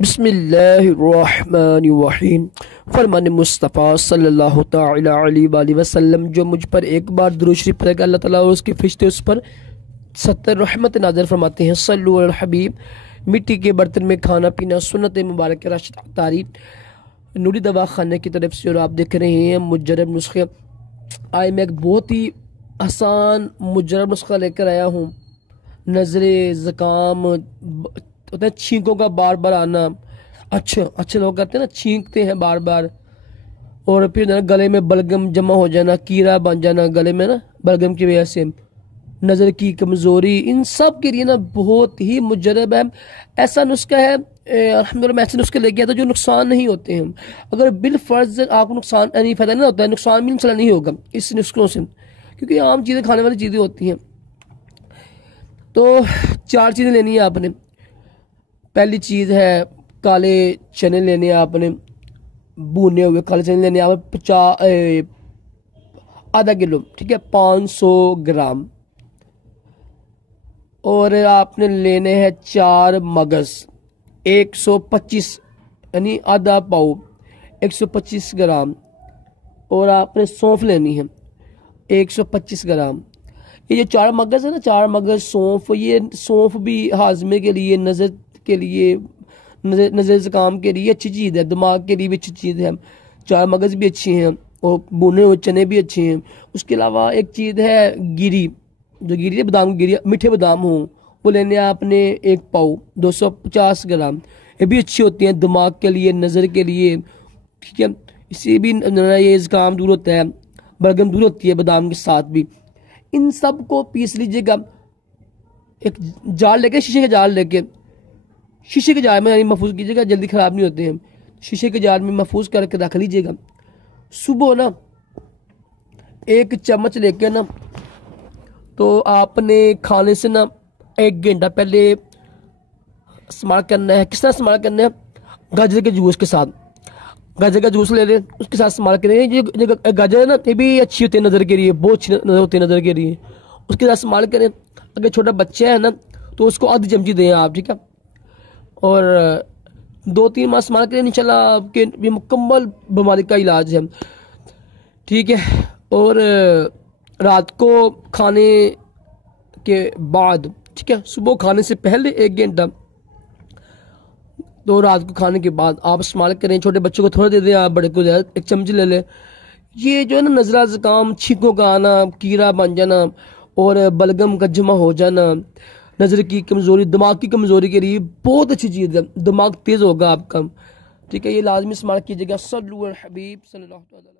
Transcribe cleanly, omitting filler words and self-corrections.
बिस्मिल्लाहिर्रहमानिर्रहीम। फरमान मुस्तफ़ा सल्लल्लाहु तआला अलैहि वसल्लम जो मुझ पर एक बार दुरूद शरीफ पढ़ेगा अल्लाह ताला और उसके फरिश्ते उस पर 70 रहमत नाज़िल फरमाते हैं। सल्लु अल हबीब। मिट्टी के बर्तन में खाना पीना सुन्नत मुबारक राशिद तारीफ नूरी दवा खाने की तरफ से और आप देख रहे हैं मुजर्रब नुस्खे। आज मैं एक बहुत ही आसान मुजर्रब नुस्खा लेकर आया हूँ। नजरे ज़ुकाम होता है, छींकों का बार बार आना, अच्छे लोग कहते हैं ना, छींकते हैं बार बार, और फिर ना गले में बलगम जमा हो जाना, कीड़ा बन जाना गले में ना बलगम की वजह से, नज़र की कमज़ोरी, इन सब के लिए ना बहुत ही मुजर्रब है। ऐसा नुस्खा है अल्हम्दुलिल्लाह, मैं ऐसे नुस्खे लेके आता जो नुकसान नहीं होते हैं। अगर बिल फर्ज आपको नुकसान नहीं फायदा नहीं होता है, नुकसान भी इंशाल्लाह नहीं होगा इस नुस्खों से, क्योंकि आम चीज़ें खाने वाली चीज़ें होती हैं। तो 4 चीज़ें लेनी है आपने। पहली चीज़ है काले चने लेने हैं आपने, भुने हुए काले चने लेने हैं आप 0.5 किलो, ठीक है, 500 ग्राम। और आपने लेने हैं 4 मगज़ 125 यानी आधा पाव 125 ग्राम। और आपने सौंफ लेनी है 125 ग्राम। ये जो 4 मगज़ है ना, 4 मगज़ सौंफ, ये सौंफ भी हाजमे के लिए, नज़र के लिए, नज़र ज़ुकाम के लिए अच्छी चीज़ है, दिमाग के लिए भी अच्छी चीज़ है। 4 मगज़ भी अच्छी हैं और भुने हुए चने भी अच्छे हैं। उसके अलावा एक चीज़ है गिरी, जो गिरी है बादाम गिरी, मीठे बादाम हो, वो लेने आपने 1 पाव 250 ग्राम। ये भी अच्छी होती हैं दिमाग के लिए, नज़र के लिए, ठीक है। इससे भी ये ज़ुकाम दूर होता है, बलगम दूर होती है बादाम के साथ भी। इन सब को पीस लीजिएगा। एक जार लेके, शीशे के जार लेके, शीशे के जार में यानी महफूज कीजिएगा, जल्दी ख़राब नहीं होते हैं। शीशे के जार में महफूज करके रख लीजिएगा। सुबह ना 1 चम्मच लेके ना, तो आपने खाने से ना 1 घंटा पहले इस्तेमाल करना है। किस तरह इस्तेमाल करना है? गाजर के जूस के साथ। गाजर का जूस ले लें, उसके साथ इस्तेमाल करें। ये गाजर है ना, ये भी अच्छी होती है नज़र के लिए, बहुत अच्छी नज़र होती है नज़र के लिए, उसके साथ इस्तेमाल करें। अगर छोटा बच्चा है ना तो उसको आधी चमची दें आप, ठीक है। और 2-3 माह इस्तेमाल करें, इंशाल्लाह आपके ये मुकम्मल बीमारी का इलाज है, ठीक है। और रात को खाने के बाद, ठीक है, सुबह खाने से पहले 1 घंटा, तो रात को खाने के बाद आप इस्तेमाल करें। छोटे बच्चों को थोड़ा दे दें, आप बड़े को ज़्यादा 1 चमच ले लें। ये जो है ना नज़ला ज़ुकाम, छींकों का आना, कीड़ा बन जाना और बलगम का जमा हो जाना, नज़र की कमज़ोरी, दिमाग की कमज़ोरी के लिए बहुत अच्छी चीज़ है। दिमाग तेज़ होगा आपका, ठीक है। ये लाजमी इस्तेमाल कीजिएगा। सल्लल्लाहु अलैहि वसल्लम।